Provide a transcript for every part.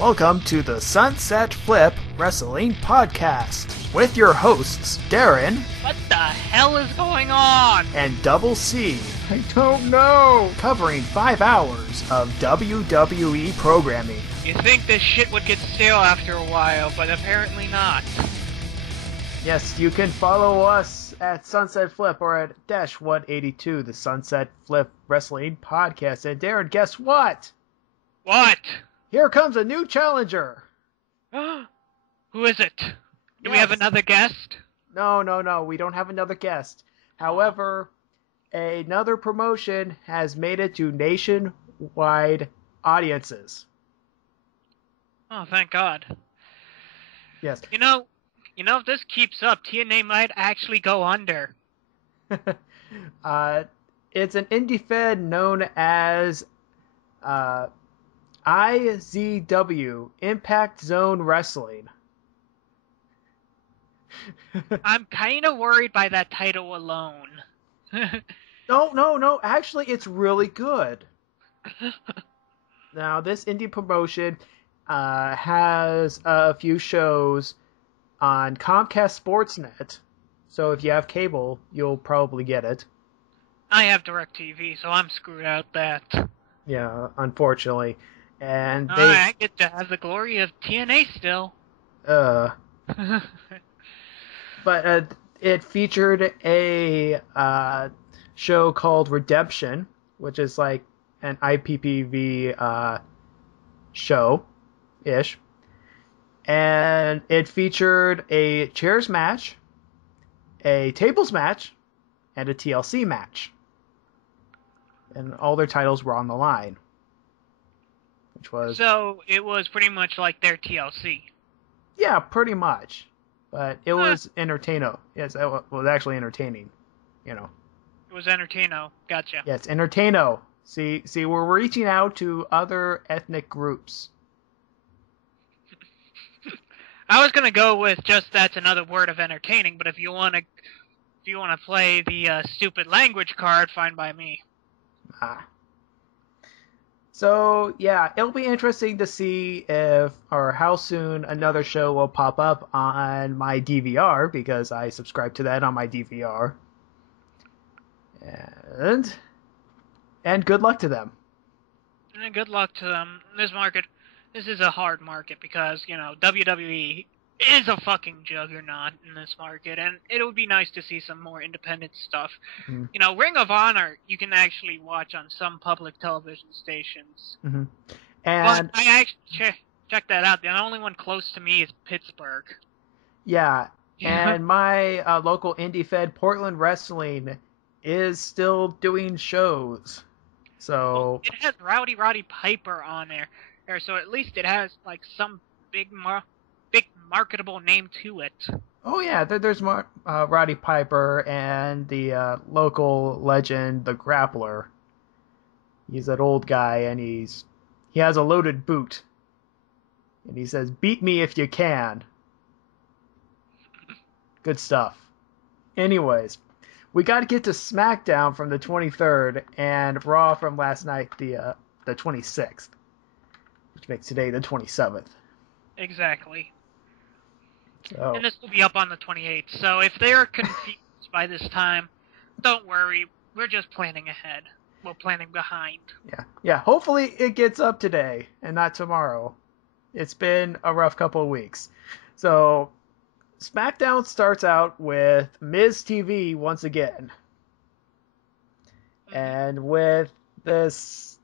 Welcome to the Sunset Flip Wrestling Podcast with your hosts, Darren. What the hell is going on? And DoubleC. I don't know. Covering 5 hours of WWE programming. You think this shit would get stale after a while, but apparently not. Yes, you can follow us at Sunset Flip or at -182, the Sunset Flip Wrestling Podcast. And Darren, guess what? What? Here comes a new challenger. Who is it? Do we have another guest? No, we don't have another guest. However, another promotion has made it to nationwide audiences. Oh, thank God. Yes. You know, if this keeps up, TNA might actually go under. It's an indie fed known as IZW, Impact Zone Wrestling. I'm kind of worried by that title alone. No, actually it's really good. Now, this indie promotion has a few shows on Comcast Sportsnet, so if you have cable, you'll probably get it. I have DirecTV, so I'm screwed out that. Yeah, unfortunately. And I get to have the glory of TNA still. But it featured a show called Redemption, which is like an IPPV show-ish. And it featured a chairs match, a tables match, and a TLC match. And all their titles were on the line. So it was pretty much like their TLC. Yeah, pretty much. But it was entertaining. Yes, it was actually entertaining. You know. It was entertaino. Gotcha. Yes, entertaino. See, we're reaching out to other ethnic groups. I was gonna go with just that's another word of entertaining, but if you wanna play the stupid language card, fine by me. So, yeah, it'll be interesting to see if or how soon another show will pop up on my DVR, because I subscribe to that on my DVR. And good luck to them. And good luck to them. This is a hard market because, WWE is a fucking juggernaut in this market, and it would be nice to see some more independent stuff. Mm-hmm. Ring of Honor, you can actually watch on some public television stations. Mm-hmm. And but I actually checked that out. The only one close to me is Pittsburgh. Yeah, and my local indie fed Portland Wrestling is still doing shows. So it has Rowdy Roddy Piper on there, so at least it has like some big marketable name to it. Oh yeah, there's Roddy Piper and the local legend, the Grappler. He's that old guy, and he has a loaded boot, and he says, "Beat me if you can." Good stuff. Anyways, we got to get to SmackDown from the 23rd and Raw from last night, the 26th, which makes today the 27th. Exactly. So. And this will be up on the 28th, so if they're confused by this time, don't worry, we're just planning ahead. We're planning behind. Yeah, hopefully it gets up today and not tomorrow. It's been a rough couple of weeks. So, SmackDown starts out with Miz TV once again. And with this...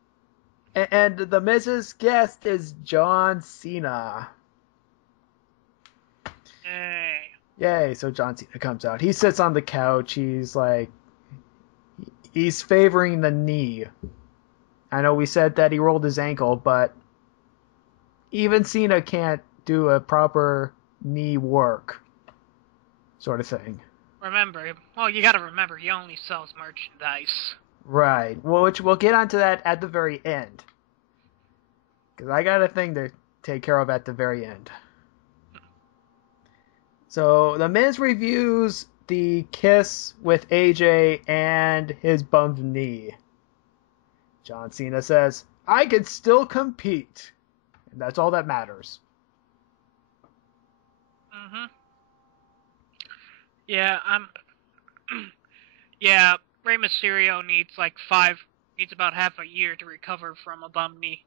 And the Miz's guest is John Cena. Yay, so John Cena comes out. He sits on the couch. He's favoring the knee. I know we said that he rolled his ankle, but even Cena can't do a proper knee work sort of thing. You gotta remember, he only sells merchandise. Right. Well, which we'll get onto that at the very end. Because I got a thing to take care of at the very end. So, The Miz reviews the kiss with AJ and his bummed knee. John Cena says, "I can still compete." And that's all that matters. Mm-hmm. Yeah, yeah, Rey Mysterio needs about half a year to recover from a bum knee.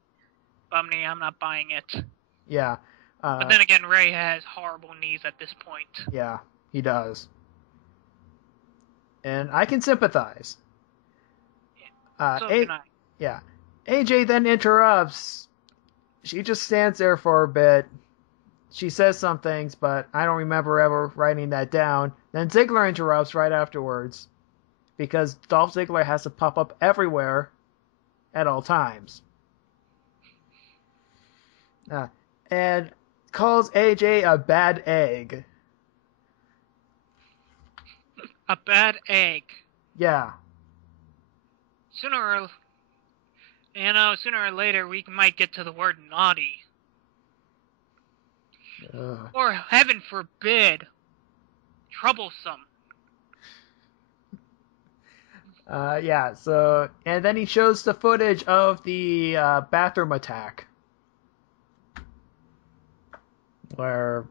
I'm not buying it. Yeah. But then again, Rey has horrible knees at this point. Yeah, he does. And I can sympathize. So can I. Yeah. AJ then interrupts. She just stands there for a bit. She says some things, but I don't remember ever writing that down. Then Ziggler interrupts right afterwards, because Dolph Ziggler has to pop up everywhere at all times. And calls AJ a bad egg. A bad egg. Yeah. Sooner or later, we might get to the word naughty. Or, heaven forbid, troublesome. Yeah, so, and then he shows the footage of the bathroom attack. Where,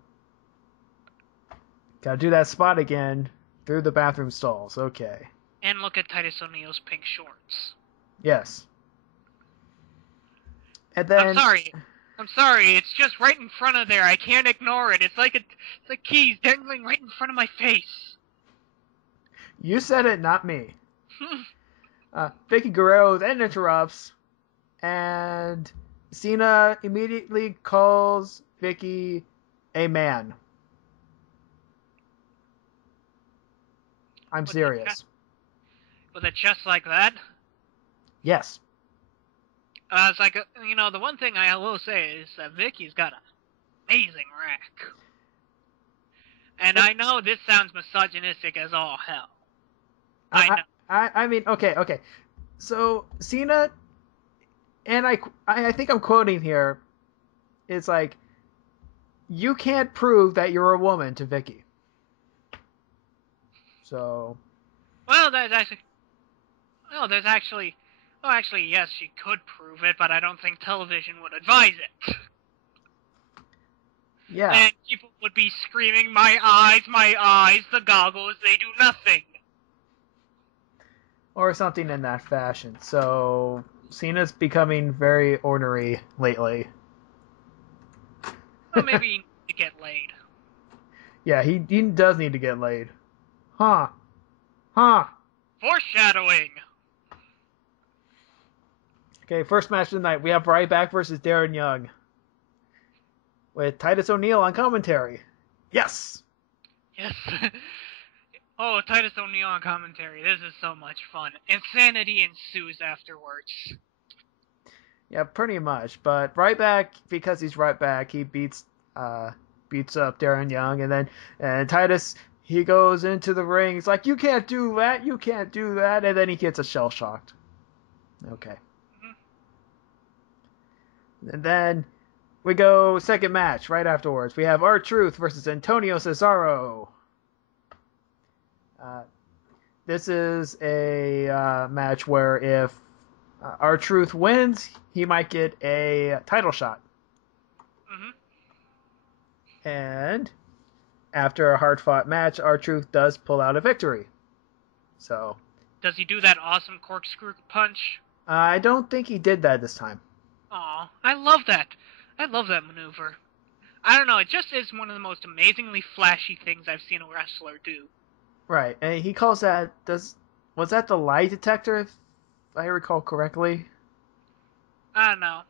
gotta do that spot again through the bathroom stalls, okay. And look at Titus O'Neil's pink shorts. Yes. And then... I'm sorry, it's just right in front of there, I can't ignore it, it's like keys dangling right in front of my face. You said it, not me. Vicky Guerrero then interrupts, and Cena immediately calls Vicky a man. I'm serious. With a chest like that? Yes. It's like, the one thing I will say is that Vicky's got an amazing rack. And I know this sounds misogynistic as all hell. I know. I mean, okay. So, Cena, and I think I'm quoting here, it's like, you can't prove that you're a woman to Vicky. So... Well, actually, yes, she could prove it, but I don't think television would advise it. Yeah. And people would be screaming, my eyes, the goggles, they do nothing. Or something in that fashion. So, Cena's becoming very ornery lately. Well, maybe he needs to get laid. Yeah, he does need to get laid. Huh. Foreshadowing! Okay, first match of the night. We have Ryback versus Darren Young. With Titus O'Neil on commentary. Yes! Yes. Oh, Titus O'Neil on commentary. This is so much fun. Insanity ensues afterwards. Yeah, pretty much. But Ryback, because he's Ryback, he beats up Darren Young, and Titus, he goes into the ring. He's like, you can't do that, and then he gets a shell shocked. Okay. And then we go second match right afterwards. We have R-Truth versus Antonio Cesaro. This is a match where if R-Truth wins, he might get a title shot. Mm-hmm. And after a hard-fought match, R-Truth does pull out a victory. So. Does he do that awesome corkscrew punch? I don't think he did that this time. Aw, I love that. I love that maneuver. I don't know, it just is one of the most amazingly flashy things I've seen a wrestler do. Right, and he calls that, was that the lie detector, if I recall correctly? I don't know.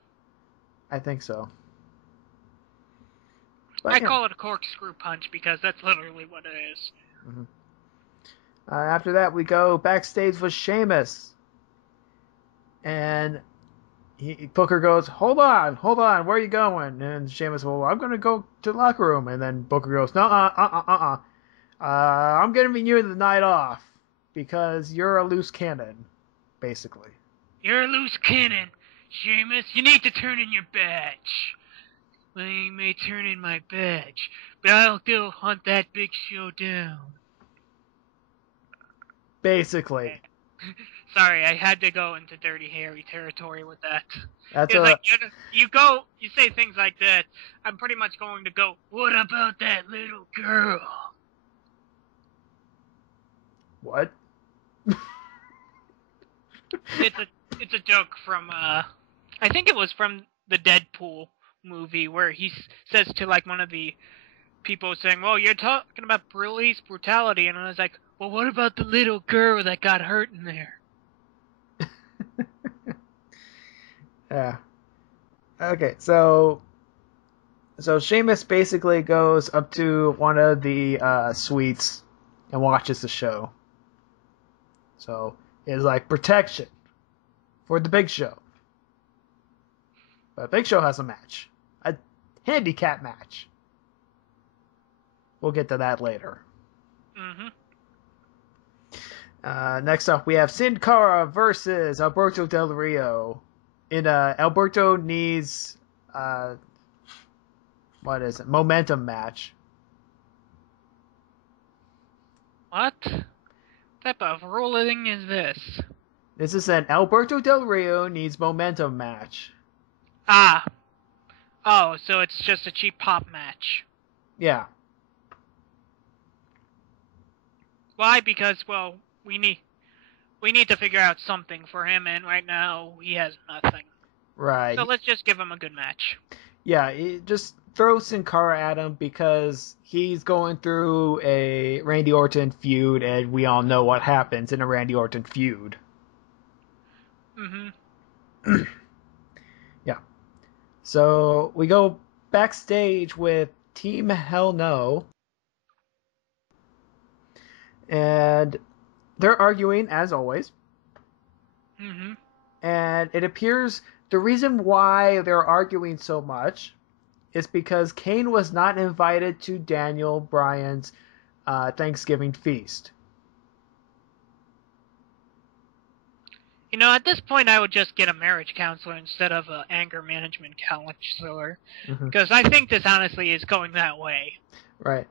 I think so. But, I call it a corkscrew punch because that's literally what it is. Mm-hmm. After that, we go backstage with Sheamus. And Booker goes, hold on, where are you going? And Sheamus, well, I'm going to go to the locker room. And then Booker goes, I'm giving you the night off because you're a loose cannon, basically. You're a loose cannon, Sheamus. You need to turn in your badge. I may turn in my badge, but I'll go hunt that Big Show down. Basically. Sorry, I had to go into Dirty Harry territory with that. That's It's like, you say things like that, I'm pretty much going to go, what about that little girl? what? It's a joke from, I think it was from the Deadpool movie, where he says to, like, one of the people saying, well, you're talking about police brutality, and I was like, well, what about the little girl that got hurt in there? Yeah. Okay, so Sheamus basically goes up to one of the suites and watches the show. So it's like protection for the Big Show. But Big Show has a match. A handicap match. We'll get to that later. Mm-hmm. Next up, we have Sin Cara versus Alberto Del Rio. Alberto needs, momentum match. What type of ruling is this? This is an Alberto Del Rio needs momentum match. Ah. Oh, so it's just a cheap pop match. Yeah. Why? Because, well, we need to figure out something for him, and right now he has nothing. Right. So let's just give him a good match. Yeah, just throw Sin Cara at him because he's going through a Randy Orton feud, and we all know what happens in a Randy Orton feud. Mm-hmm. Yeah. So we go backstage with Team Hell No. And they're arguing, as always. Mm-hmm. And it appears the reason why they're arguing so much is because Kane was not invited to Daniel Bryan's Thanksgiving feast. You know, at this point, I would just get a marriage counselor instead of an anger management counselor. Because I think this honestly is going that way. Right.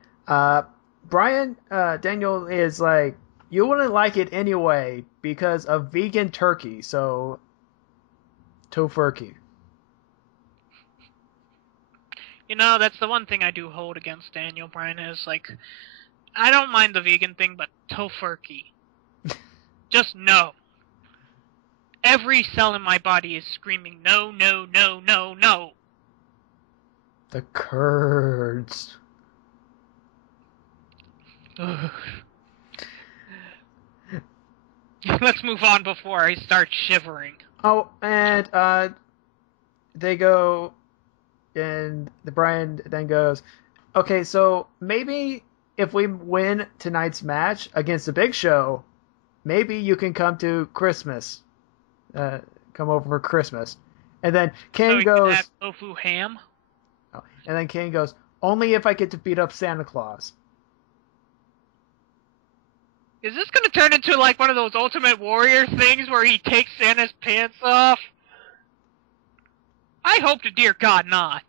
Daniel is like, you wouldn't like it anyway because of vegan turkey, so tofurkey. You know, that's the one thing I do hold against Daniel Bryan is, like, I don't mind the vegan thing, but tofurkey. Just no. Every cell in my body is screaming, no, no, no, no, no. The curds. Let's move on before I start shivering. Oh, and they go, and the Bryan then goes, okay, so maybe if we win tonight's match against the Big Show, maybe you can come to Christmas. Come over for Christmas. And then Kane goes, have tofu ham? Oh, and then Kane goes, only if I get to beat up Santa Claus. Is this going to turn into like one of those Ultimate Warrior things where he takes Santa's pants off? I hope to dear God not.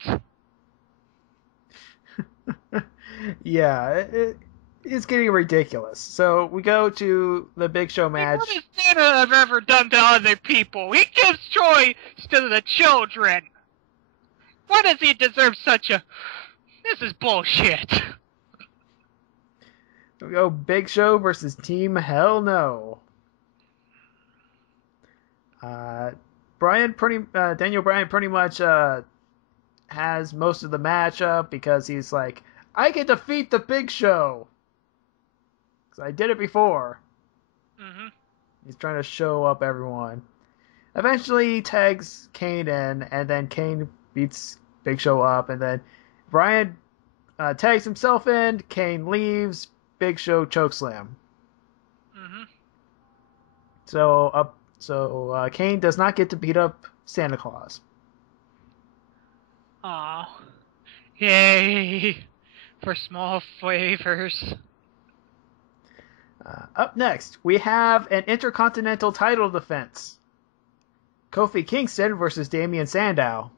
Yeah, it's getting ridiculous. So we go to the Big Show match. What has Santa ever done to other people? He gives choice to the children. Why does he deserve such a... This is bullshit. We go Big Show versus Team Hell No. Daniel Bryan pretty much has most of the matchup because he's like, I can defeat the Big Show. Because I did it before. Mm-hmm. He's trying to show up everyone. Eventually he tags Kane in, and then Kane beats Big Show up, and then Bryan tags himself in, Kane leaves, Big Show chokeslam. Mm-hmm. So Kane does not get to beat up Santa Claus. Aw. Yay. For small favors. Up next, we have an Intercontinental title defense. Kofi Kingston versus Damian Sandow.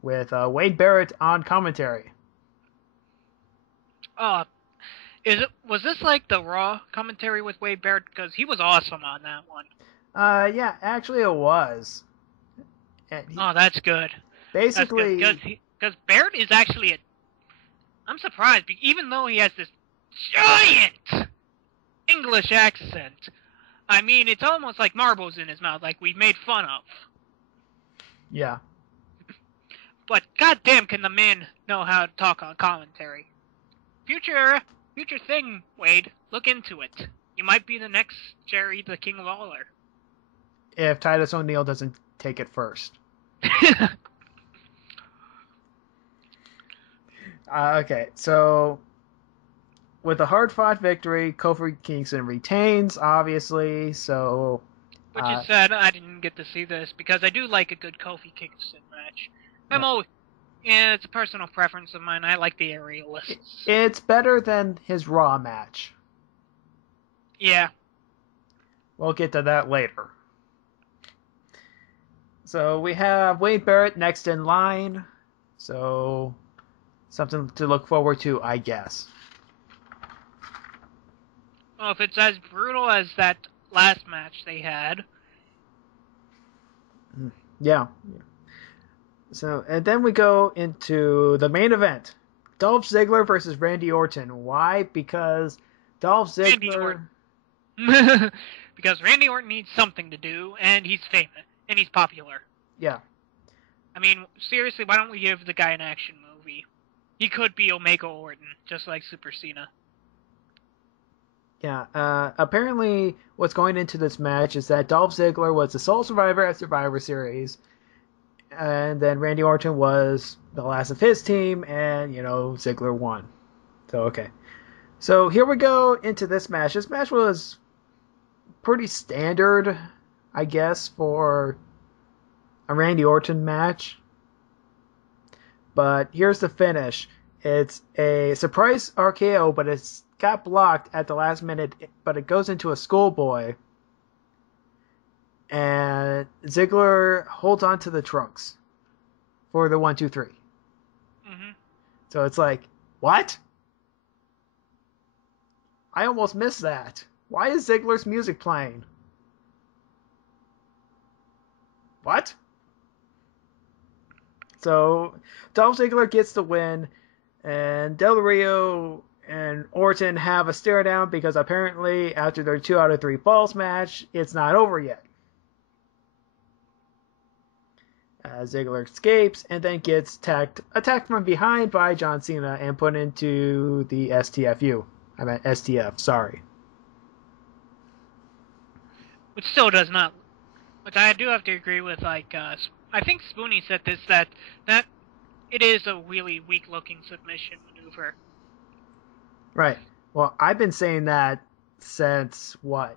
With Wade Barrett on commentary. Was this like the Raw commentary with Wade Barrett? Because he was awesome on that one. Yeah, actually it was. And Oh, that's good. basically, That's good because Barrett is actually I'm surprised, even though he has this giant English accent. I mean, it's almost like marbles in his mouth, like we've made fun of. yeah. But goddamn, can the man know how to talk on commentary? Future thing, Wade. Look into it. You might be the next Jerry the King Lawler. If Titus O'Neil doesn't take it first. Okay, so with a hard-fought victory, Kofi Kingston retains, obviously. So, which is sad. I didn't get to see this because I do like a good Kofi Kingston match. Yeah, it's a personal preference of mine. I like the aerialists. It's better than his Raw match. Yeah. We'll get to that later. So we have Wade Barrett next in line. So something to look forward to, I guess. Well, if it's as brutal as that last match they had. Yeah. So, and then we go into the main event. Dolph Ziggler versus Randy Orton. Why? Because Dolph Ziggler... Because Randy Orton needs something to do, and he's famous, and he's popular. Yeah. I mean, seriously, why don't we give the guy an action movie? He could be Omega Orton, just like Super Cena. Yeah, apparently what's going into this match is that Dolph Ziggler was the sole survivor at Survivor Series, and then Randy Orton was the last of his team, and, Ziggler won. So, okay. So, here we go into this match. This match was pretty standard, I guess, for a Randy Orton match. But here's the finish. It's a surprise RKO, but it's got blocked at the last minute, but it goes into a schoolboy. And Ziggler holds on to the trunks for the 1, 2, 3. Mm-hmm. So it's like, what? I almost missed that. Why is Ziggler's music playing? What? So Dolph Ziggler gets the win, and Del Rio and Orton have a stare down because apparently after their 2 out of 3 falls match, it's not over yet. Ziggler escapes and then gets attacked from behind by John Cena and put into the STFU. I meant STF, sorry. Which still does not... Which I do have to agree with, like, I think Spoonie said this, that it is a really weak-looking submission maneuver. Right. Well, I've been saying that since, what?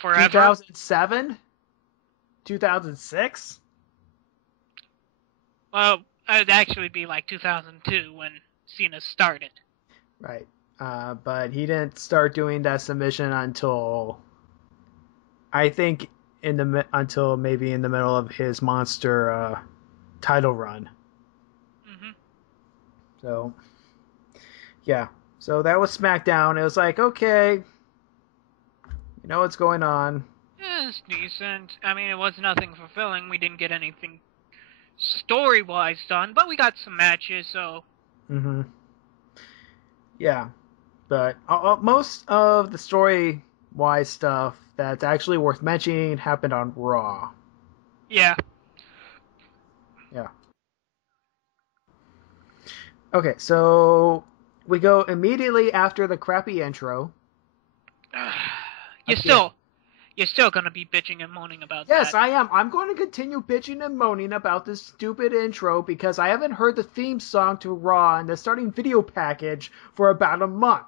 Forever? 2007? 2006? Well, it'd actually be like 2002 when Cena started. Right. But he didn't start doing that submission until, I think, until maybe in the middle of his Monster title run. Mm-hmm. So, yeah. So that was SmackDown. It was like, okay, you know what's going on. Yeah, it's decent. I mean, it was nothing fulfilling. We didn't get anything story-wise done, but we got some matches, so... Mm-hmm. Yeah. But most of the story-wise stuff that's actually worth mentioning happened on Raw. Yeah. Yeah. Okay, so we go immediately after the crappy intro. You're still gonna be bitching and moaning about that. Yes, that. I am. I'm going to continue bitching and moaning about this stupid intro because I haven't heard the theme song to Raw and the starting video package for about a month.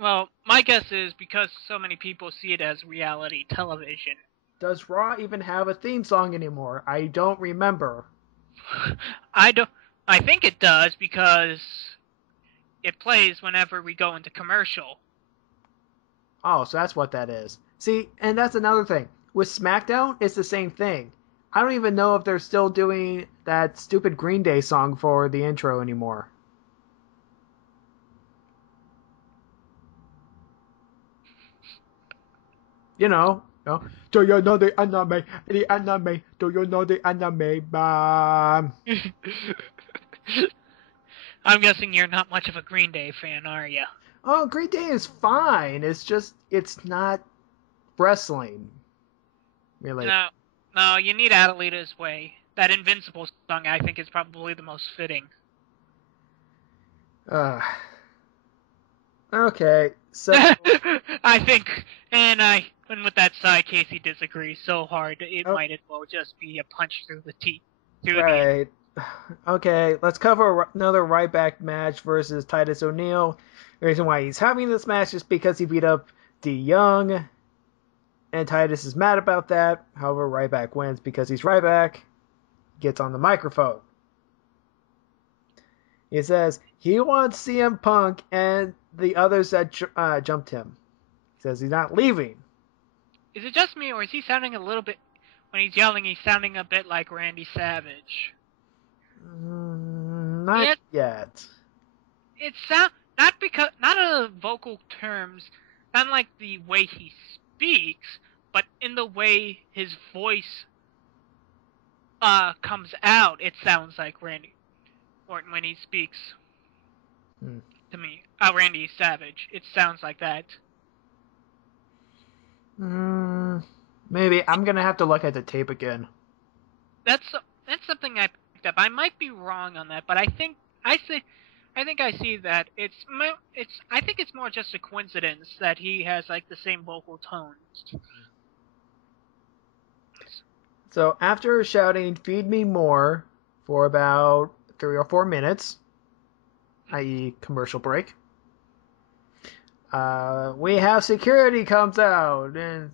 Well, my guess is because so many people see it as reality television. Does Raw even have a theme song anymore? I don't remember. I think it does because it plays whenever we go into commercial. Oh, so that's what that is. See, and that's another thing. With SmackDown, it's the same thing. I don't even know if they're still doing that stupid Green Day song for the intro anymore. You know, do you know the anime? The anime. Do you know the anime? I'm guessing you're not much of a Green Day fan, are you? Oh, Green Day is fine. It's just, it's not wrestling. Really. No, no, you need Adelita's Way. That Invincible song, I think, is probably the most fitting. Okay, so I think, and with that side, Casey disagrees so hard, it oh, might as well just be a punch through the teeth, through the. right. Okay, let's cover another right back match versus Titus O'Neil. The reason why he's having this match is because he beat up D Young, and Titus is mad about that. However, Ryback wins because he's Ryback. Gets on the microphone. He says he wants CM Punk and the others that jumped him. He says he's not leaving. Is it just me, or is he sounding a little bit, when he's yelling, he's sounding a bit like Randy Savage? Not yet. It not a vocal terms, not like the way he speaks, but in the way his voice comes out, it sounds like Randy Orton when he speaks to me. Randy Savage. It sounds like that. Maybe I'm gonna have to look at the tape again. That's something I picked up. I might be wrong on that, but I think I see that I think it's more just a coincidence that he has like the same vocal tones. So after shouting "Feed me more" for about 3 or 4 minutes, i.e. commercial break, we have security comes out and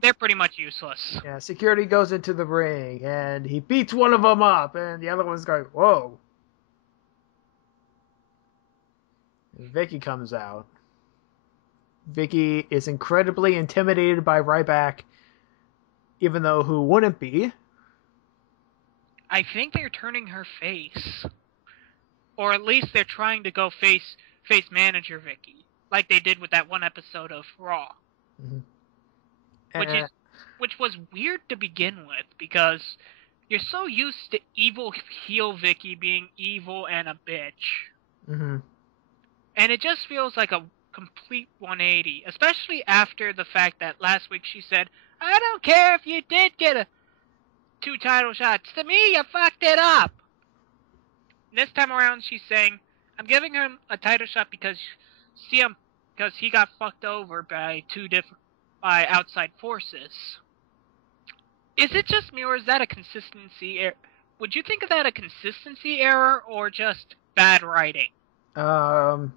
they're pretty much useless. Yeah, security goes into the ring and he beats one of them up and the other one's going, whoa. And Vicky comes out. Vicky is incredibly intimidated by Ryback, even though who wouldn't be? I think they're turning her face. Or at least they're trying to go face manager Vicky, like they did with that one episode of Raw. Mm-hmm. Which was weird to begin with, because you're so used to evil heel Vicky being evil and a bitch. Mm-hmm. And it just feels like a complete 180, especially after the fact that last week she said, I don't care if you did get 2 title shots. To me, you fucked it up. And this time around, she's saying, I'm giving him a title shot because he got fucked over by by outside forces. Is it just me, or is that a consistency error? Would you think of that a consistency error, or just bad writing? I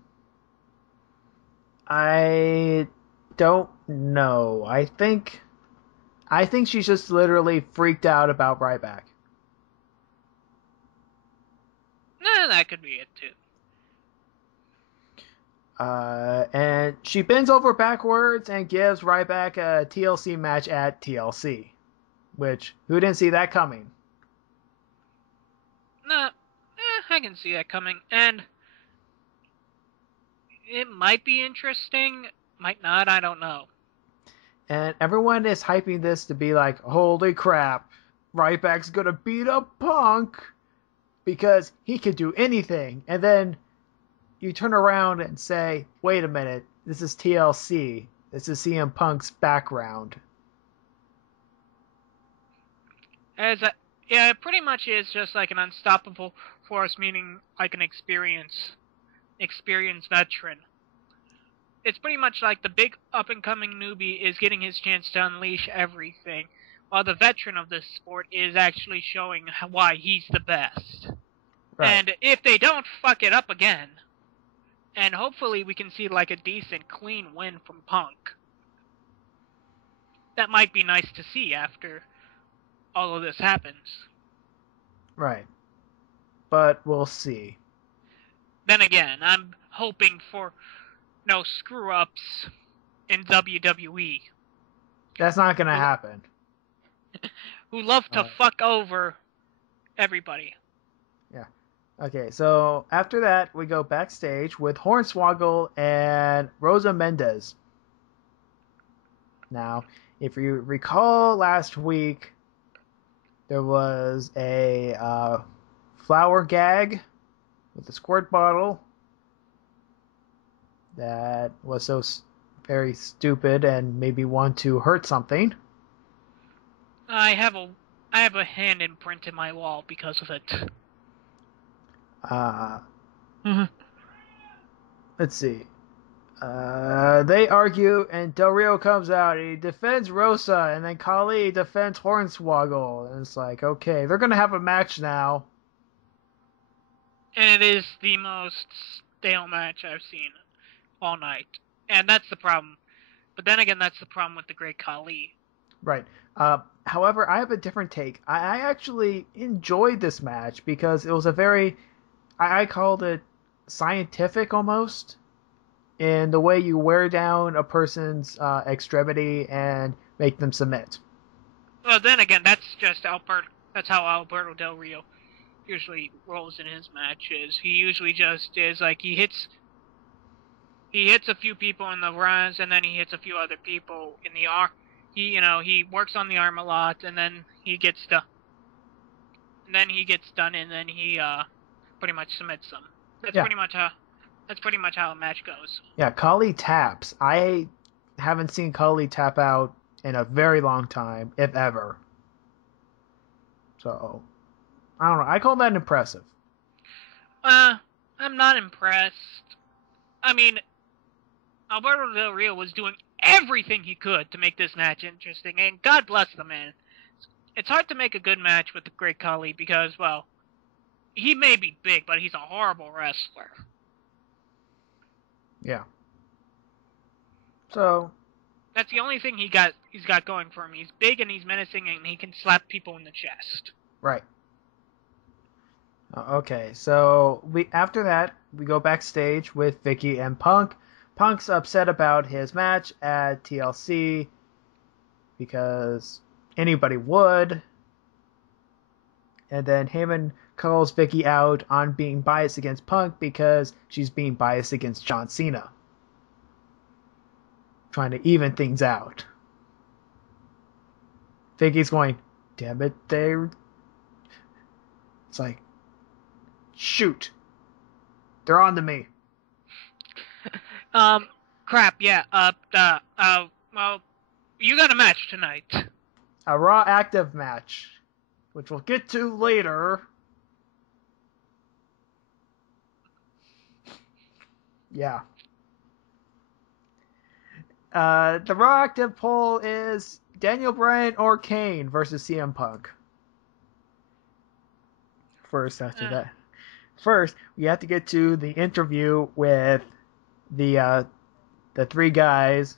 don't know. I think she's just literally freaked out about Ryback. No, that could be it too. And she bends over backwards and gives Ryback a TLC match at TLC. Which, who didn't see that coming? No, I can see that coming. And it might be interesting, might not, I don't know. And everyone is hyping this to be like, holy crap, Ryback's gonna beat up Punk because he could do anything. And then you turn around and say, wait a minute, this is TLC. This is CM Punk's background. Yeah, it pretty much is just like an unstoppable force, meaning like an experienced veteran. It's pretty much like the big up-and-coming newbie is getting his chance to unleash everything, while the veteran of this sport is actually showing why he's the best. Right. And if they don't fuck it up again, and hopefully we can see like a decent, clean win from Punk, that might be nice to see after all of this happens. Right. But we'll see. Then again, I'm hoping for no screw-ups in WWE. That's not going to happen. who love to fuck over everybody. Yeah. Okay, so after that, we go backstage with Hornswoggle and Rosa Mendez. Now, if you recall last week, there was a flower gag with a squirt bottle that was so very stupid and made me want to hurt something. I have a hand imprint in my wall because of it. Let's see. They argue, and Del Rio comes out. He defends Rosa, and then Khali defends Hornswoggle. And it's like, okay, they're gonna have a match now. And it is the most stale match I've seen all night. And that's the problem. But then again, that's the problem with the Great Khali. Right. However, I have a different take. I actually enjoyed this match because it was a very, I called it scientific almost, in the way you wear down a person's extremity and make them submit. Well, then again, that's just Alberto. That's how Alberto Del Rio usually rolls in his matches. He usually just is like he hits a few people in the runs, and then he hits a few other people in the arm. He works on the arm a lot, and then he gets done. And then he gets done, and then he pretty much submits them. That's pretty much how a match goes. Yeah, Khali taps. I haven't seen Khali tap out in a very long time, if ever. So, I don't know. I call that impressive. I'm not impressed. I mean, Alberto Del Rio was doing everything he could to make this match interesting, and God bless the man. It's hard to make a good match with the Great Khali because, well, he may be big, but he's a horrible wrestler. Yeah. So that's the only thing he's got going for him. He's big and he's menacing and he can slap people in the chest. Right. Okay, so after that we go backstage with Vicky and Punk. Punk's upset about his match at TLC because anybody would. And then Heyman calls Vicky out on being biased against Punk because she's being biased against John Cena. Trying to even things out. Vicky's going, damn it, it's like, shoot. They're on to me. Crap, yeah, well, you got a match tonight. A Raw Active match, which we'll get to later. Yeah. The Raw Active poll is Daniel Bryan or Kane versus CM Punk. First, we have to get to the interview with the three guys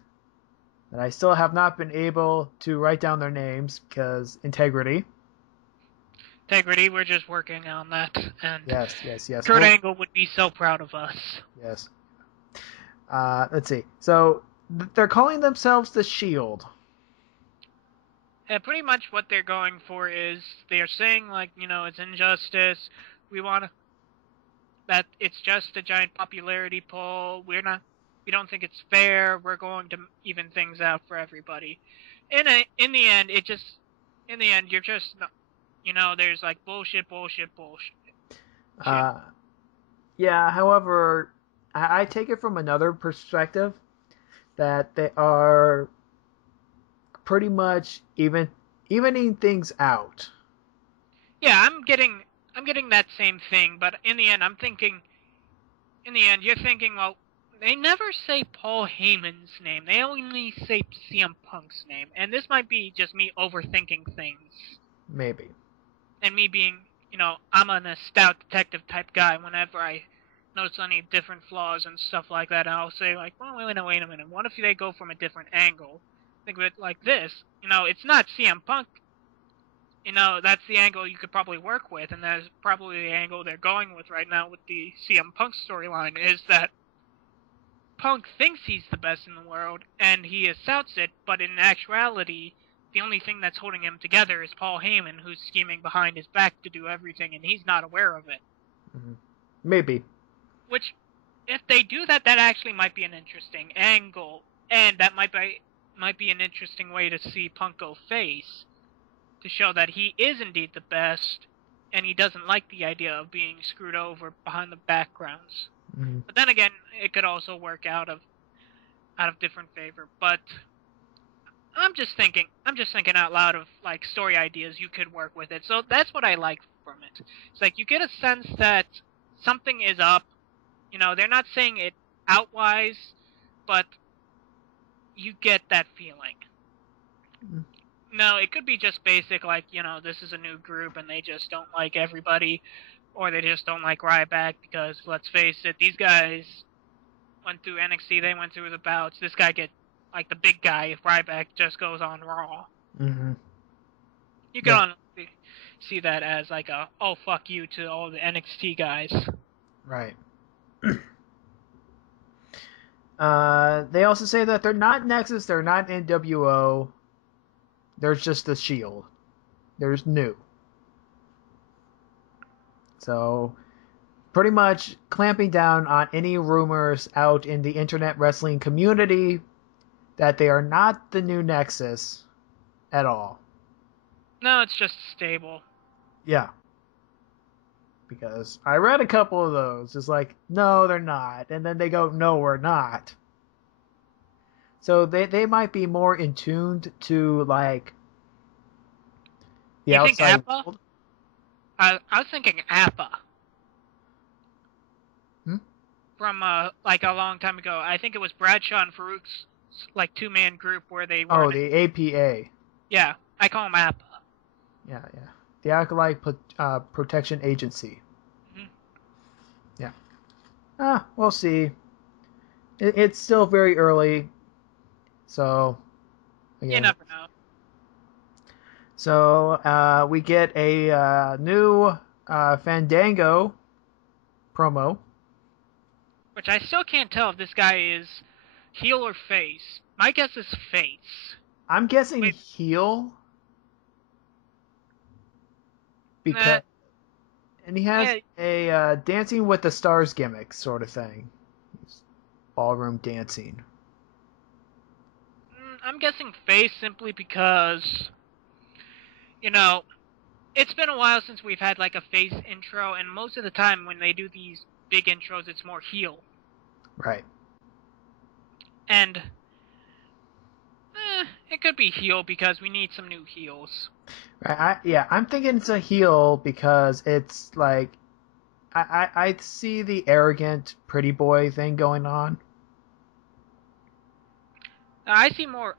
that I still have not been able to write down their names because integrity. Integrity, we're just working on that. And yes. Kurt Angle would be so proud of us. Yes. Let's see. So they're calling themselves the Shield. Yeah, pretty much what they're going for is they're saying, like, it's injustice. We that it's just a giant popularity poll. We don't think it's fair. We're going to even things out for everybody. In the end, you're just, there's like bullshit. Yeah, however, I take it from another perspective that they are pretty much evening things out. Yeah, I'm getting that same thing, but in the end, you're thinking, well, they never say Paul Heyman's name. They only say CM Punk's name, and this might be just me overthinking things. Maybe. And me being, I'm a stout detective type guy. Whenever I notice any different flaws and stuff like that, I'll say, like, well, wait a minute. What if they go from a different angle? Think of it like this. It's not CM Punk. That's the angle you could probably work with, and that's probably the angle they're going with right now with the CM Punk storyline, is that Punk thinks he's the best in the world, and he assaults it, but in actuality, the only thing that's holding him together is Paul Heyman, who's scheming behind his back to do everything, and he's not aware of it. Mm-hmm. Maybe. Which, if they do that, that actually might be an interesting angle, and that might be an interesting way to see Punk go face, to show that he is indeed the best, and he doesn't like the idea of being screwed over behind the backgrounds. Mm-hmm. But then again, it could also work out of different favor. But I'm just thinking out loud of like story ideas you could work with it. So that's what I like from it. It's like you get a sense that something is up. You know, they're not saying it outwise, but you get that feeling. Mm-hmm. No, it could be just basic, like, you know, this is a new group and they just don't like everybody, or they just don't like Ryback because, let's face it, these guys went through NXT, they went through the bouts. This guy get like the big guy if Ryback just goes on Raw. Mm-hmm. You can honestly see that as like a, oh, fuck you to all the NXT guys. Right. They also say that they're not Nexus, they're not NWO. There's just the Shield. There's new. So, pretty much clamping down on any rumors out in the internet wrestling community that they are not the new Nexus at all. No, it's just stable. Yeah. Because I read a couple of those. It's like, no, they're not. And then they go, no, we're not. So they might be more in tuned to, like, the you outside think APA? world. I was thinking APA. From, like, a long time ago. I think it was Bradshaw and Farouk's, like, two-man group where they were... Oh, the APA. Yeah, I call them APA. Yeah. The Acolyte Protection Agency. Mm-hmm. Yeah. We'll see. It's still very early. So, again, You never know. So, we get a new Fandango promo. Which I still can't tell if this guy is heel or face. My guess is face. I'm guessing heel. Because, and he has a Dancing with the Stars gimmick sort of thing. Ballroom dancing. I'm guessing face simply because, you know, it's been a while since we've had like a face intro, and most of the time when they do these big intros, it's more heel. Right. And it could be heel because we need some new heels. I'm thinking it's a heel because it's like I see the arrogant pretty boy thing going on. I see more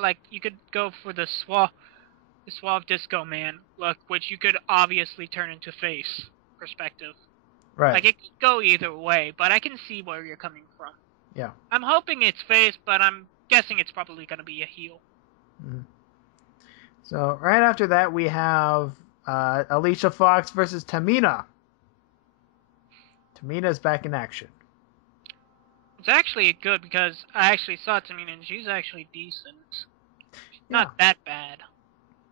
like you could go for the suave disco man look, which you could obviously turn into face perspective. Right. Like it could go either way, but I can see where you're coming from. Yeah. I'm hoping it's face, but I'm guessing it's probably going to be a heel. Mm-hmm. So right after that we have Alicia Fox versus Tamina. Tamina's back in action. It's actually good because I actually saw Tamina and she's actually decent. Not that bad.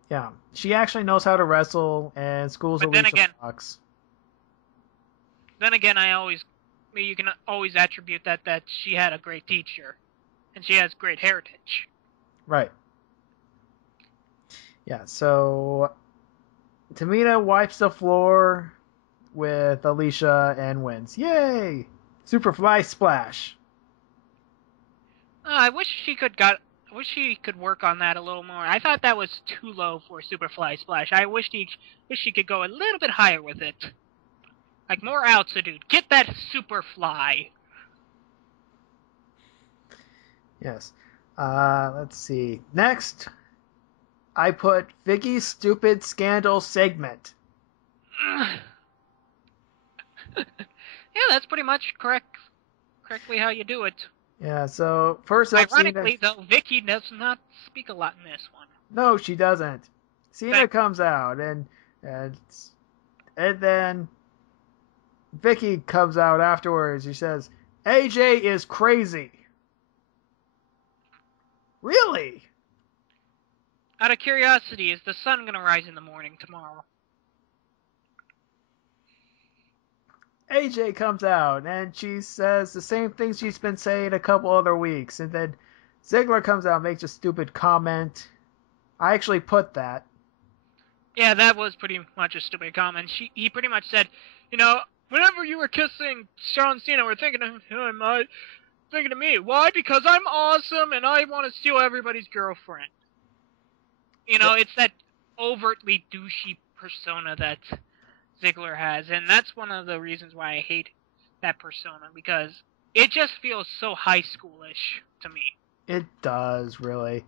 Yeah. She actually knows how to wrestle and schools Alicia Fox. Then again, you can always attribute that she had a great teacher. And she has great heritage. Right. Yeah, so Tamina wipes the floor with Alicia and wins. Yay! Superfly splash. I wish she could work on that a little more. I thought that was too low for Superfly splash. I wish she could go a little bit higher with it. Like more altitude. Get that Superfly. Yes. Let's see. Next, I put Vicky's stupid scandal segment. Yeah, that's pretty much correctly how you do it. Yeah, so first up, ironically, though, Vicky does not speak a lot in this one. No, she doesn't. Cena comes out, and then Vicky comes out afterwards. She says, AJ is crazy. Really? Out of curiosity, is the sun gonna rise in the morning tomorrow? AJ comes out and she says the same thing she's been saying a couple other weeks, and then Ziggler comes out and makes a stupid comment. I actually put that. Yeah, that was pretty much a stupid comment. He pretty much said, whenever you were kissing John Cena, we're thinking of him, thinking of me. Why? Because I'm awesome and I want to steal everybody's girlfriend. It's that overtly douchey persona that Ziggler has, and that's one of the reasons why I hate that persona, because it just feels so high schoolish to me. It does, really.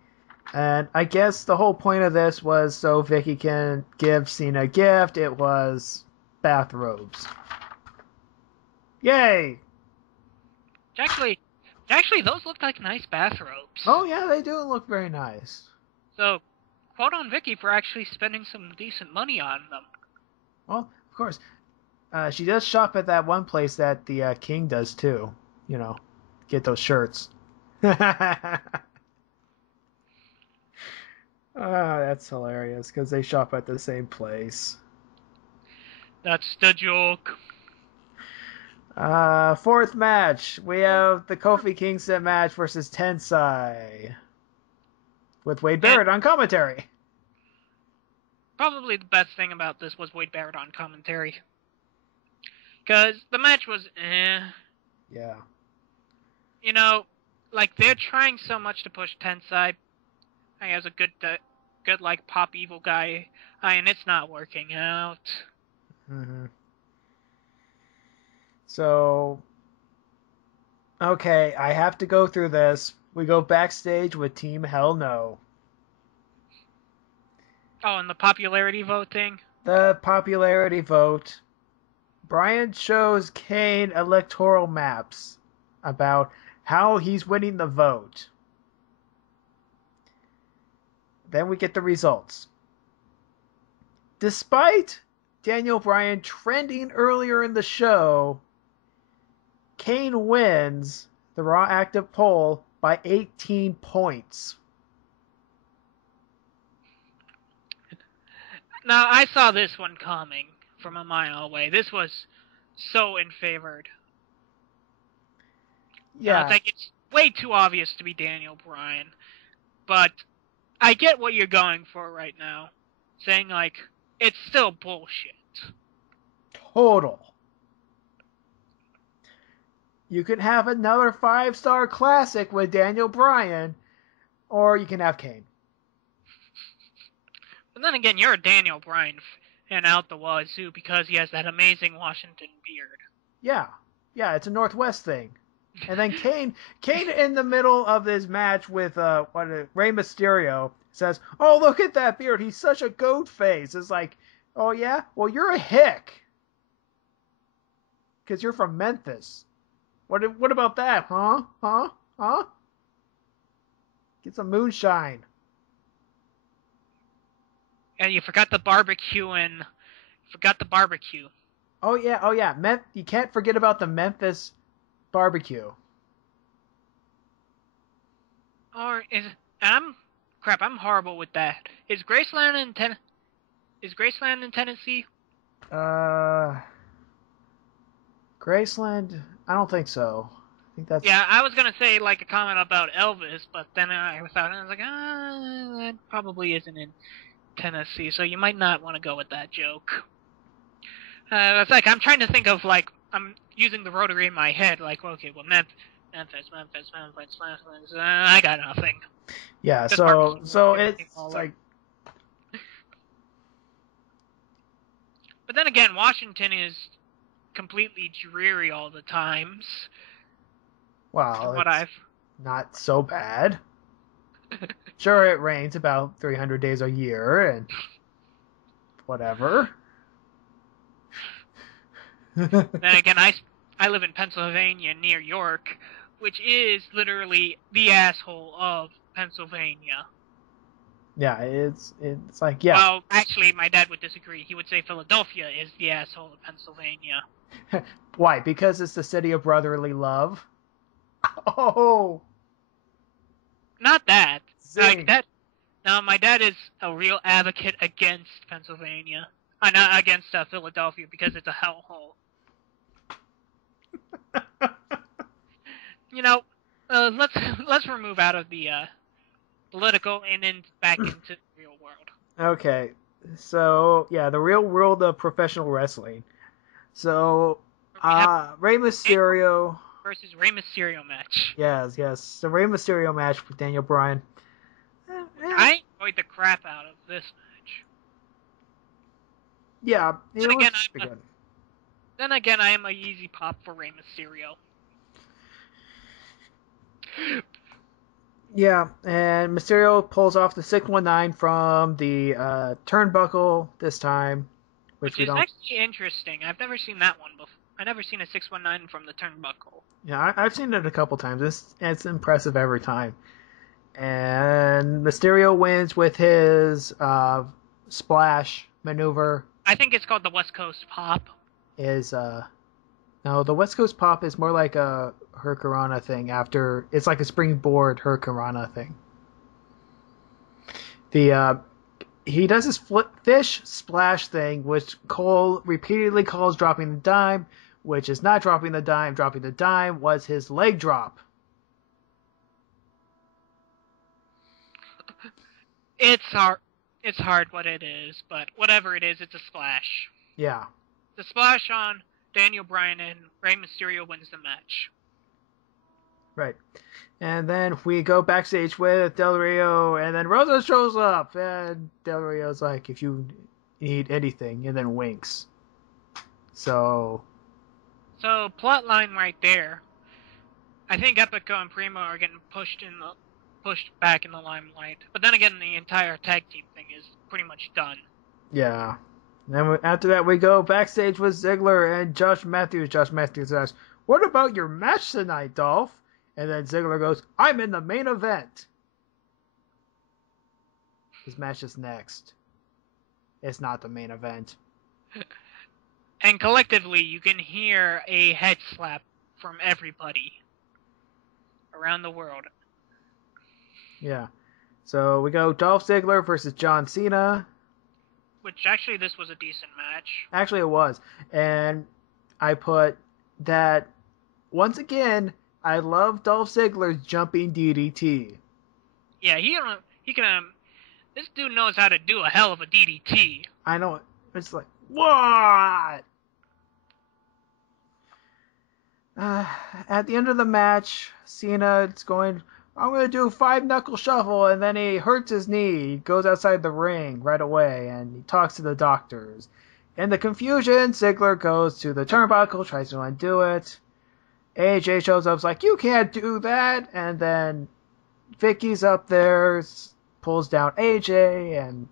And I guess the whole point of this was so Vicky can give Cena a gift. It was bathrobes. Yay! Actually, those look like nice bathrobes. Oh yeah, they do look very nice. So, quote on Vicky for actually spending some decent money on them. Well, of course. She does shop at that one place that the King does too. Get those shirts. That's hilarious because they shop at the same place. That's the joke. Fourth match, we have the Kofi Kingston match versus Tensai with Wade Barrett on commentary. Probably the best thing about this was Wade Barrett on commentary. Because the match was Yeah. They're trying so much to push Tensai as a good pop evil guy, and it's not working out. Mm-hmm. So, okay, I have to go through this. We go backstage with Team Hell No. Oh, and the popularity vote thing? The popularity vote. Brian shows Kane electoral maps about how he's winning the vote. Then we get the results. Despite Daniel Bryan trending earlier in the show, Kane wins the Raw Active poll by 18 points. Now, I saw this one coming from a mile away. This was so in favored. Yeah. It's way too obvious to be Daniel Bryan. But I get what you're going for right now. Saying, it's still bullshit. Total. You can have another 5-star classic with Daniel Bryan, or you can have Kane. But then again, you're a Daniel Bryan fan out the wazoo because he has that amazing Washington beard. Yeah, it's a Northwest thing. And then Kane in the middle of this match with Rey Mysterio says, "Oh, look at that beard. He's such a goat face." It's like, "Oh yeah? Well, you're a hick. Because you're from Memphis. What about that, huh? Huh? Get some moonshine." And you forgot the barbecue Oh yeah. You can't forget about the Memphis barbecue. I'm horrible with that. Is Graceland in Tennessee? Graceland? I don't think so. I think that's... Yeah, I was gonna say a comment about Elvis, but then I was like, that probably isn't in Tennessee, so you might not want to go with that joke. It's I'm trying to think of I'm using the rotary in my head, okay, well, Memphis. I got nothing. Yeah, Just so it's like... But then again, Washington is completely dreary all the times. Wow, not so bad. Sure, it rains about 300 days a year, and whatever. Then again, I live in Pennsylvania near York, which is literally the asshole of Pennsylvania. Yeah, it's yeah. Well, actually, my dad would disagree. He would say Philadelphia is the asshole of Pennsylvania. Why? Because it's the city of brotherly love? Oh! Not that. Zing. Now, my dad is a real advocate against Pennsylvania. Not against Philadelphia, because it's a hellhole. You know, let's remove out of the political and then back into the real world. Okay, so yeah, the real world of professional wrestling. So, Rey Mysterio versus Rey Mysterio match. Yes, the Rey Mysterio match with Daniel Bryan. I enjoyed the crap out of this match. Yeah, it was pretty good. Then again, I am a easy pop for Rey Mysterio. Yeah, and Mysterio pulls off the 619 from the turnbuckle this time, which is actually interesting. I've never seen that one before. I've never seen a 619 from the turnbuckle. Yeah, I've seen it a couple times. It's impressive every time. And Mysterio wins with his splash maneuver. I think it's called the West Coast Pop. No, the West Coast Pop is more like a Hurricanrana thing. It's like a springboard Hurricanrana thing. He does his fish splash thing, which Cole repeatedly calls dropping the dime, which is not dropping the dime. Dropping the dime was his leg drop. It's hard what it is, but whatever it is, it's a splash. Yeah. The splash on Daniel Bryan and Rey Mysterio wins the match. Right. And then we go backstage with Del Rio, and then Rosa shows up, and Del Rio's like, if you need anything, and then winks. So plot line right there. I think Epico and Primo are getting pushed back in the limelight. But then again, the entire tag team thing is pretty much done. Yeah. Then after that, we go backstage with Ziggler and Josh Matthews. Josh Matthews asks, "What about your match tonight, Dolph?" And then Ziggler goes, "I'm in the main event." His match is next. It's not the main event. And collectively, you can hear a head slap from everybody around the world. Yeah. So we go Dolph Ziggler versus John Cena. Which, actually, this was a decent match. Actually, it was. And I put that, once again, I love Dolph Ziggler's jumping DDT. Yeah, this dude knows how to do a hell of a DDT. I know. It's like, what? At the end of the match, Cena's going, I'm going to do a 5-knuckle shuffle, and then he hurts his knee. He goes outside the ring right away, and he talks to the doctors. In the confusion, Ziggler goes to the turnbuckle, tries to undo it. AJ shows up, like, you can't do that, and then Vicky's up there, pulls down AJ, and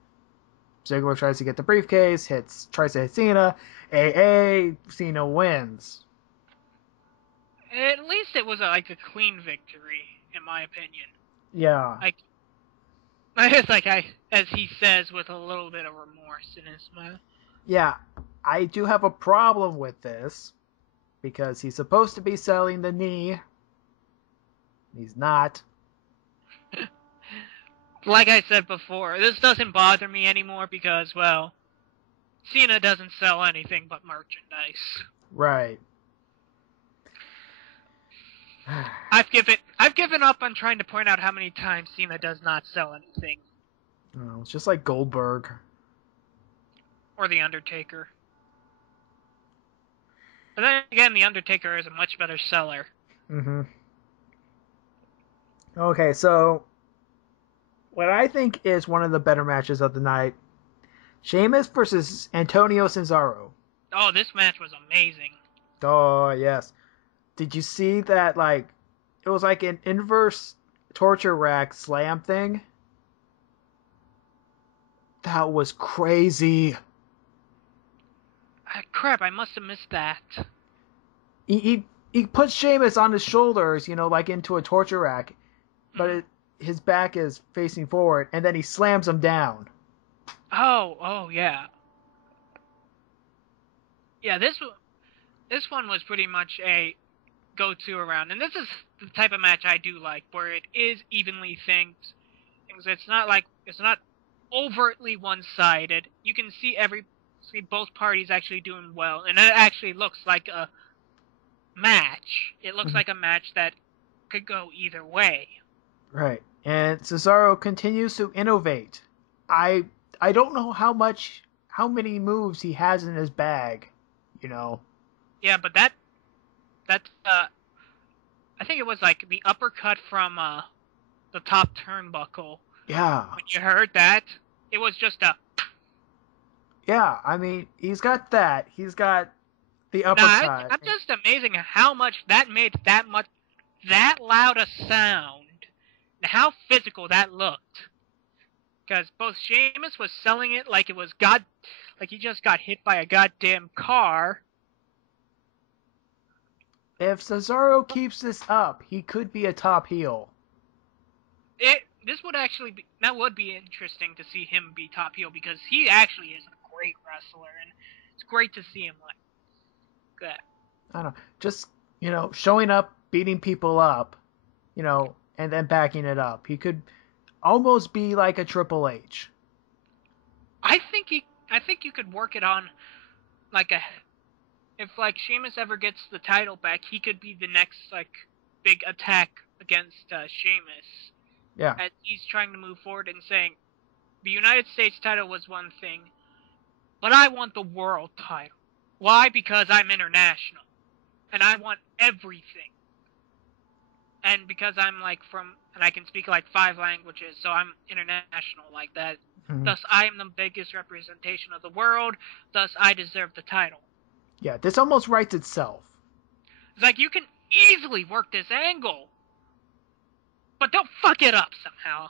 Ziggler tries to get the briefcase, tries to hit Cena. Cena wins. At least it was a clean victory, in my opinion. Yeah. As he says, with a little bit of remorse in his smile. Yeah, I do have a problem with this, because he's supposed to be selling the knee. He's not. Like I said before, this doesn't bother me anymore because, well, Cena doesn't sell anything but merchandise. Right. I've given up on trying to point out how many times Cena does not sell anything. Oh, it's just like Goldberg. Or The Undertaker. But then again, The Undertaker is a much better seller. Mm-hmm. Okay, so what I think is one of the better matches of the night, Sheamus versus Antonio Cesaro. Oh, this match was amazing. Oh, yes. Did you see that, it was like an inverse torture rack slam thing? That was crazy. Crap, I must have missed that. He puts Sheamus on his shoulders, into a torture rack, but his back is facing forward, and then he slams him down. Oh, yeah. Yeah, this one was pretty much a go-to around, and this is the type of match I do like, where it is evenly synced, things. It's not overtly one-sided. You can see both parties actually doing well, and it actually looks like a match. It looks like a match that could go either way. Right. And Cesaro continues to innovate. I don't know how many moves he has in his bag, you know. Yeah, but that I think it was like the uppercut from the top turnbuckle. Yeah. When you heard that, it was just a... Yeah, I mean, he's got that. He's got the Nah, uppercut. I'm just amazing at how much that made that loud a sound, and how physical that looked. Because both Sheamus was selling it like it was like he just got hit by a goddamn car. If Cesaro keeps this up, he could be a top heel. This would actually be, that would be interesting to see him be top heel, because he actually is a great wrestler, and it's great to see him like that. I don't know, just, showing up, beating people up, and then backing it up. He could almost be like a Triple H. I think you could work it on if like Sheamus ever gets the title back, he could be the next like big attack against Sheamus. Yeah. As he's trying to move forward and saying, the United States title was one thing, but I want the world title. Why? Because I'm international, and I want everything. And because I'm and I can speak like 5 languages, so I'm international like that. Mm-hmm. Thus, I am the biggest representation of the world. Thus, I deserve the title. Yeah, this almost writes itself. It's like, you can easily work this angle, but don't fuck it up somehow.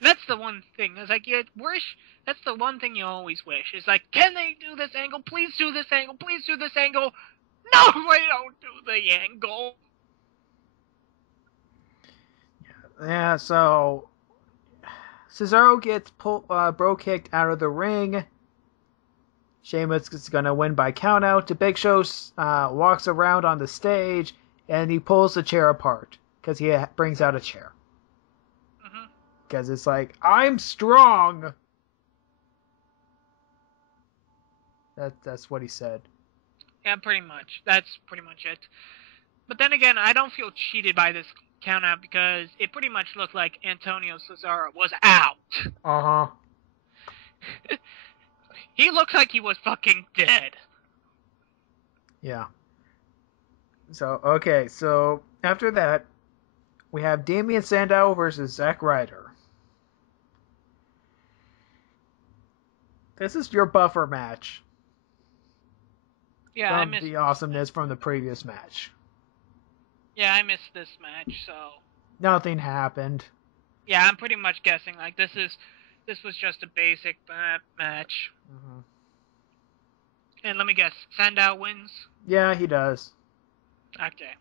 That's the one thing. It's like, that's the one thing you always wish. It's like, can they do this angle? Please do this angle. Please do this angle. No, they don't do the angle. Yeah, so Cesaro gets bro kicked out of the ring. Sheamus is going to win by countout. The Big Show walks around on the stage, and he pulls the chair apart because he brings out a chair. Because it's like, I'm strong! That's what he said. Yeah, pretty much. That's pretty much it. But then again, I don't feel cheated by this countout, because it pretty much looked like Antonio Cesaro was out. Uh-huh. He looked like he was fucking dead. Yeah. So after that, we have Damian Sandow versus Zack Ryder. This is your buffer match. Yeah, from the awesomeness from the previous match. Yeah, I missed this match, so... Nothing happened. Yeah, I'm pretty much guessing, like, this was just a basic match. Mm-hmm. And let me guess, Sandow wins? Yeah, he does. Okay,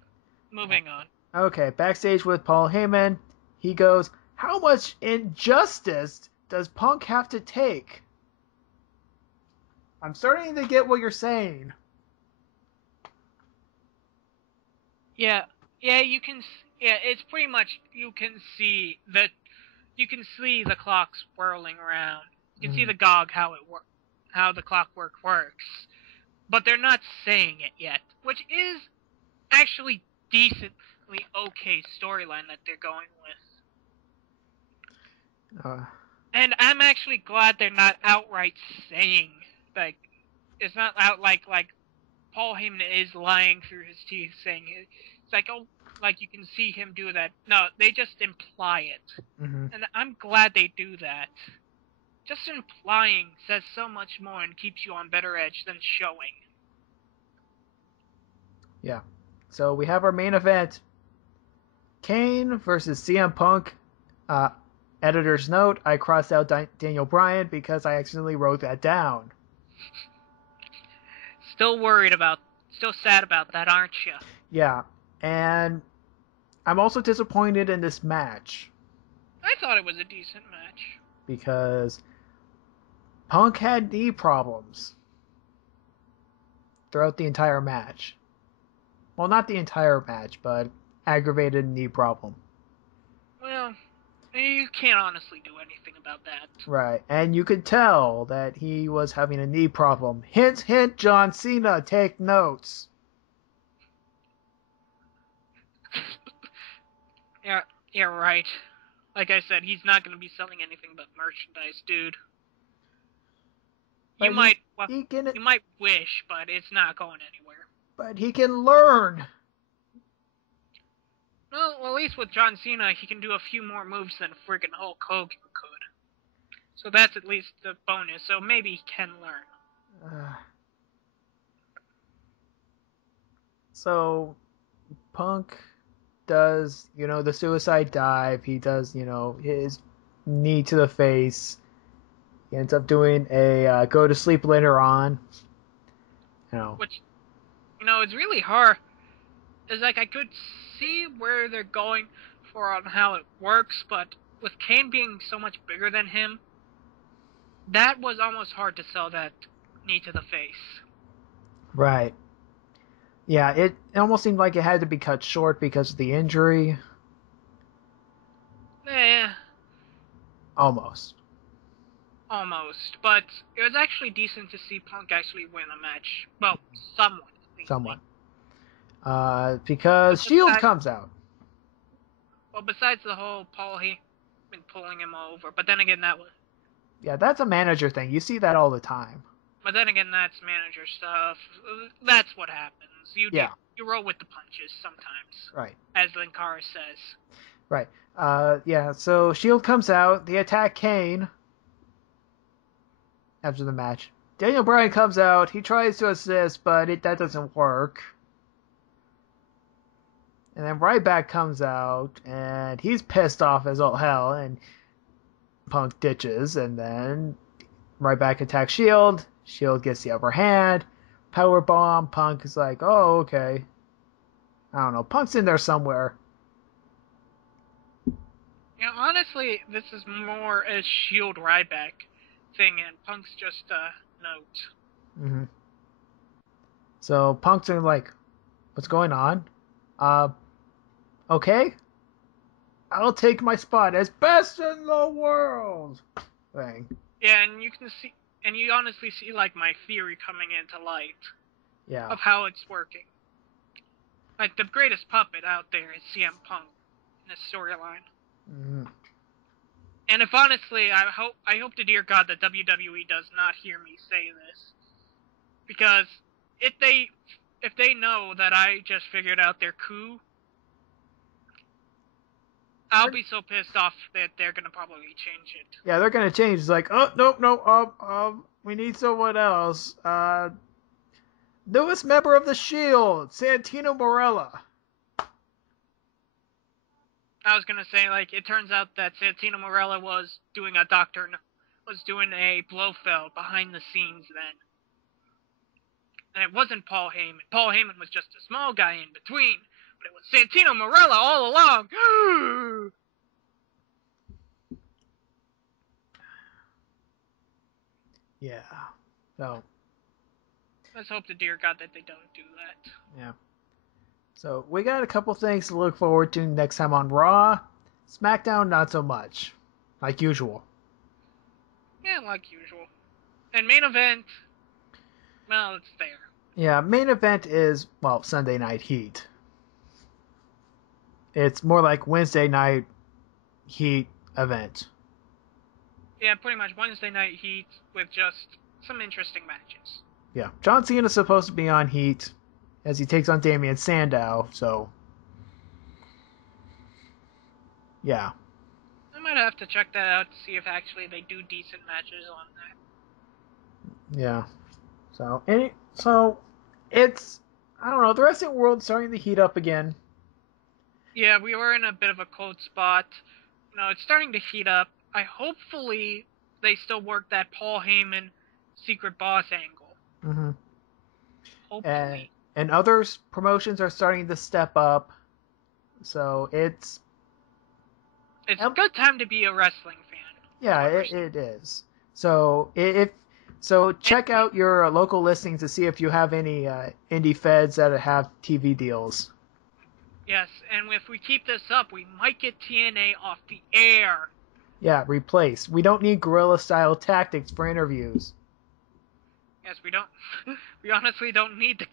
moving on. Okay, backstage with Paul Heyman, he goes, how much injustice does Punk have to take? I'm starting to get what you're saying. Yeah, it's pretty much, you can see the clock swirling around. You can see the GOG, how the clockwork works. But they're not saying it yet, which is actually decently okay storyline that they're going with. And I'm actually glad they're not outright saying, like, it's not out like Paul Heyman is lying through his teeth saying it. It's like, oh, like you can see him do that. No, they just imply it. Mm-hmm. And I'm glad they do that. Just implying says so much more and keeps you on better edge than showing. Yeah. So we have our main event. Kane versus CM Punk. Editor's note, I crossed out Daniel Bryan because I accidentally wrote that down. Still sad about that, aren't you? Yeah. And I'm also disappointed in this match. I thought it was a decent match. Because Punk had knee problems throughout the entire match. Well, not the entire match, but aggravated knee problem. Well, You can't honestly do anything about that. Right, and you could tell that he was having a knee problem. Hint, hint, John Cena, take notes. Yeah, right. Like I said, he's not going to be selling anything but merchandise, dude. But You might wish, but it's not going anywhere. But he can learn. Well, at least with John Cena, he can do a few more moves than friggin' Hulk Hogan could. So that's at least a bonus, so maybe he can learn. So, Punk does, the suicide dive. He does, his knee to the face. He ends up doing a go to sleep later on. Which, it's really hard. It's like I could see where they're going for on how it works, but with Kane being so much bigger than him, that was almost hard to sell that knee to the face. Right. Yeah, it almost seemed like it had to be cut short because of the injury. Yeah. Almost. But it was actually decent to see Punk actually win a match. Well, somewhat. Because Shield comes out. Well, besides the whole Paul Heyman pulling him over, but then again, that was... Yeah, that's a manager thing. You see that all the time. But then again, that's manager stuff. That's what happens. You roll with the punches sometimes. Right. As Linkara says. Right. So Shield comes out. They attack Kane after the match. Daniel Bryan comes out. He tries to assist, but that doesn't work. And then Ryback comes out, and he's pissed off as all hell, and Punk ditches, and then Ryback attacks Shield. Shield gets the upper hand. Powerbomb. Punk is like, oh, okay. I don't know. Punk's in there somewhere. Yeah, honestly, this is more a Shield Ryback thing, and Punk's just a note. Mm-hmm. So Punk's like, what's going on? Okay. I'll take my spot as best in the world. Thing. Yeah, and you can see, and you honestly see like my theory coming into light. Yeah. Of how it's working. Like the greatest puppet out there is CM Punk in this storyline. Mm-hmm. And if honestly, I hope to dear God that WWE does not hear me say this, because if they know that I just figured out their coup, I'll be so pissed off that they're gonna probably change it. Yeah, they're gonna change. It's like, oh no, we need someone else. Newest member of the Shield, Santino Marella. I was gonna say, like, it turns out that Santino Marella was doing a Blofeld behind the scenes then. And it wasn't Paul Heyman. Paul Heyman was just a small guy in between, but it was Santino Marella all along. Yeah. So. Let's hope to dear God that they don't do that. Yeah. So we got a couple things to look forward to next time on Raw. SmackDown, not so much. Like usual. Yeah, like usual. And main event, well, it's there. Yeah, main event is, Sunday Night Heat. It's more like Wednesday Night Heat event. Yeah, pretty much Wednesday Night Heat with just some interesting matches. Yeah, John Cena's supposed to be on Heat as he takes on Damian Sandow, so... Yeah. I might have to check that out to see if actually they do decent matches on that. Yeah. So it's, I don't know, the wrestling world's starting to heat up again. Yeah, we were in a bit of a cold spot. It's starting to heat up. Hopefully they still work that Paul Heyman secret boss angle. Mm-hmm. Hopefully. And other promotions are starting to step up. So it's a good time to be a wrestling fan. Yeah, it is. So check out your local listings to see if you have any indie feds that have TV deals. Yes, and if we keep this up, we might get TNA off the air. Yeah, replace. We don't need guerrilla-style tactics for interviews. Yes, we don't. We honestly don't need the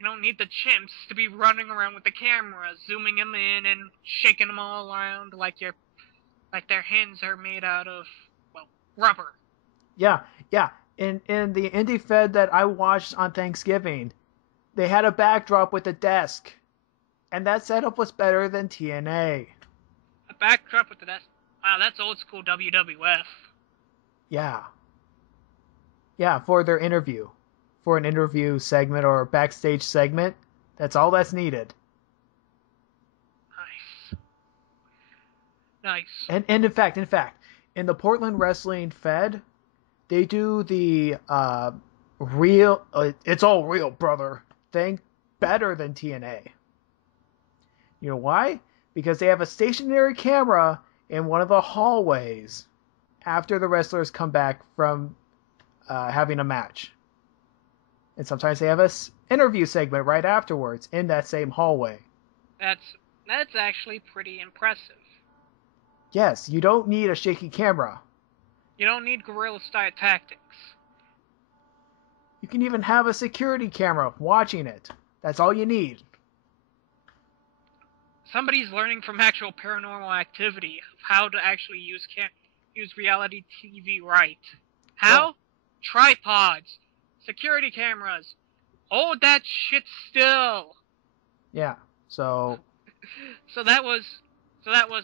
chimps to be running around with the camera, zooming them in and shaking them all around like their hands are made out of, well, rubber. Yeah. In the indie fed that I watched on Thanksgiving, they had a backdrop with a desk, and that setup was better than TNA. A backdrop with the desk. Wow, that's old school WWF. Yeah, for their interview. For an interview segment or a backstage segment, that's all that's needed. Nice. And in fact, in the Portland Wrestling Fed, they do the real, it's all real, brother thing better than TNA. You know why? Because they have a stationary camera in one of the hallways after the wrestlers come back from having a match. And sometimes they have an interview segment right afterwards in that same hallway. That's actually pretty impressive. Yes, you don't need a shaky camera. You don't need guerrilla-style tactics. You can even have a security camera watching it. That's all you need. Somebody's learning from actual paranormal activity of how to actually use reality TV right. How? Yeah. Tripods, security cameras. Hold that shit still. Yeah. So that was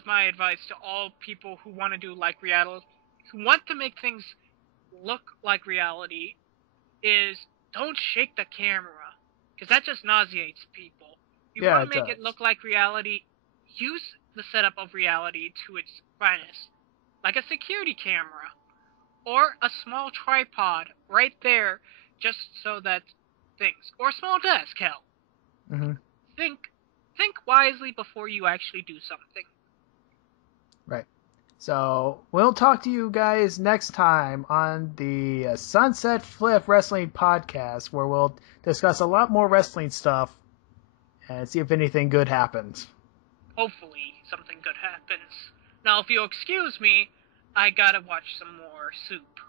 my advice to all people who want to do like reality, who want to make things look like reality, is don't shake the camera, because that just nauseates people. You want to make it look like reality, use the setup of reality to its finest, like a security camera or a small tripod right there, just so that things, or a small desk, hell. Mm-hmm. Think wisely before you actually do something. Right. So we'll talk to you guys next time on the Sunset Flip Wrestling Podcast, where we'll discuss a lot more wrestling stuff and see if anything good happens. Hopefully something good happens. Now, if you'll excuse me, I gotta watch some more soup.